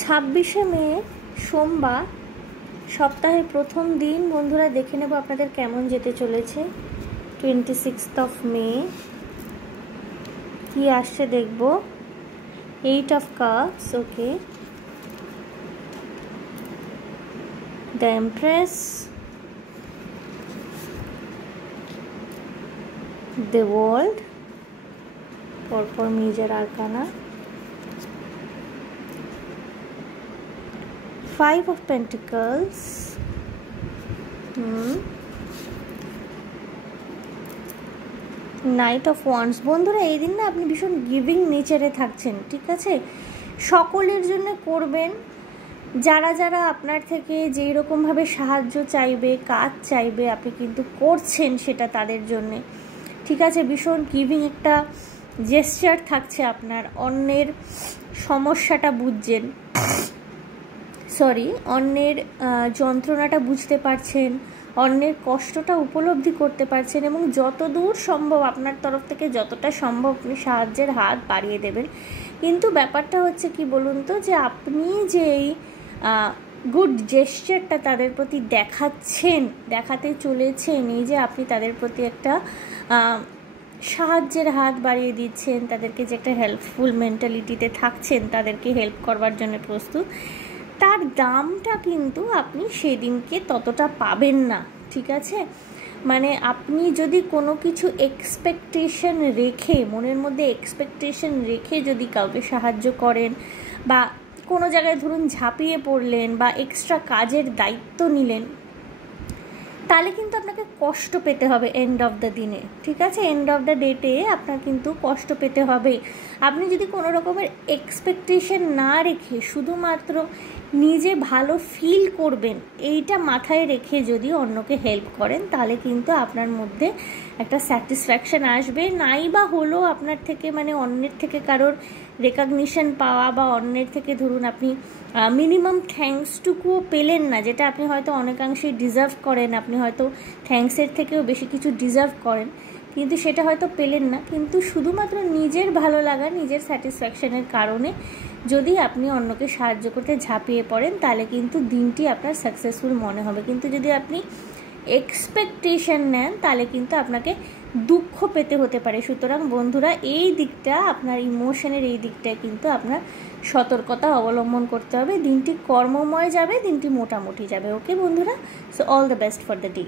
26শে মে সোমবার, সপ্তাহের প্রথম দিন। বন্ধুরা দেখে নেব আপনাদের কেমন যেতে চলেছে। 26th মে কি আসছে দেখব। 8 of Cups, okay, the Empress, the World, পরপর major arcana, 5 of Pentacles, night of wands. বন্ধুরা এই দিন না আপনি ভীষণ গিভিং নেচারে থাকছেন, ঠিক আছে? সকলের জন্য করবেন, যারা যারা আপনার থেকে যেই রকমভাবে সাহায্য চাইবে, কাজ চাইবে, আপনি কিন্তু করছেন সেটা তাদের জন্যে, ঠিক আছে? ভীষণ গিভিং একটা জেস্চার থাকছে আপনার। অন্যের সমস্যাটা বুঝছেন, অন্যের যন্ত্রণাটা বুঝতে পারছেন, অন্যের কষ্টটা উপলব্ধি করতে পারছেন, এবং যতদূর সম্ভব আপনার তরফ থেকে যতটা সম্ভব আপনি সাহায্যের হাত বাড়িয়ে দেবেন। কিন্তু ব্যাপারটা হচ্ছে কি বলুন তো, যে আপনি যে এই গুড জেস্চারটা তাদের প্রতি দেখাতে চলেছেন, এই যে আপনি তাদের প্রতি একটা সাহায্যের হাত বাড়িয়ে দিচ্ছেন, তাদেরকে যে একটা হেল্পফুল মেন্টালিটিতে থাকছেন, তাদেরকে হেল্প করবার জন্য প্রস্তুত, তার দামটা কিন্তু আপনি সেদিনকে ততটা পাবেন না, ঠিক আছে? মানে আপনি যদি কোনো কিছু এক্সপেকটেশন রেখে, মনের মধ্যে এক্সপেকটেশন রেখে যদি কাউকে সাহায্য করেন, বা কোনো জায়গায় ধরুন ঝাঁপিয়ে পড়লেন, বা এক্সট্রা কাজের দায়িত্ব নিলেন, তাহলে কিন্তু আপনাকে কষ্ট পেতে হবে এন্ড অফ দ্য দিনে, ঠিক আছে? এন্ড অফ দ্য ডেটে আপনার কিন্তু কষ্ট পেতে হবে। আপনি যদি কোনো রকমের এক্সপেকটেশন না রেখে শুধুমাত্র নিজে ভালো ফিল করবেন, এইটা মাথায় রেখে যদি অন্যকে হেল্প করেন, তাহলে কিন্তু আপনার মধ্যে একটা স্যাটিসফ্যাকশান আসবে। নাই বা হলো আপনার থেকে, মানে অন্যের থেকে কারোর রেকগনিশন পাওয়া, বা অন্যের থেকে ধরুন আপনি মিনিমাম থ্যাঙ্কসটুকুও পেলেন না, যেটা আপনি হয়তো অনেকাংশেই ডিজার্ভ করেন, আপনি হয়তো থ্যাঙ্কসের থেকেও বেশি কিছু ডিজার্ভ করেন, কিন্তু সেটা হয়তো পেলেন না। কিন্তু শুধুমাত্র নিজের ভালো লাগা, নিজের স্যাটিসফ্যাকশানের কারণে যদি আপনি অন্যকে সাহায্য করতে ঝাঁপিয়ে পড়েন, তাহলে কিন্তু দিনটি আপনার সাকসেসফুল মনে হবে। কিন্তু যদি আপনি এক্সপেকটেশন নেন, তাহলে কিন্তু আপনাকে দুঃখ পেতে হতে পারে। সুতরাং বন্ধুরা এই দিকটা, আপনার ইমোশনের এই দিকটায় কিন্তু আপনার সতর্কতা অবলম্বন করতে হবে। দিনটি কর্মময় যাবে, দিনটি মোটামুটি যাবে। ওকে বন্ধুরা, so all the best for the day.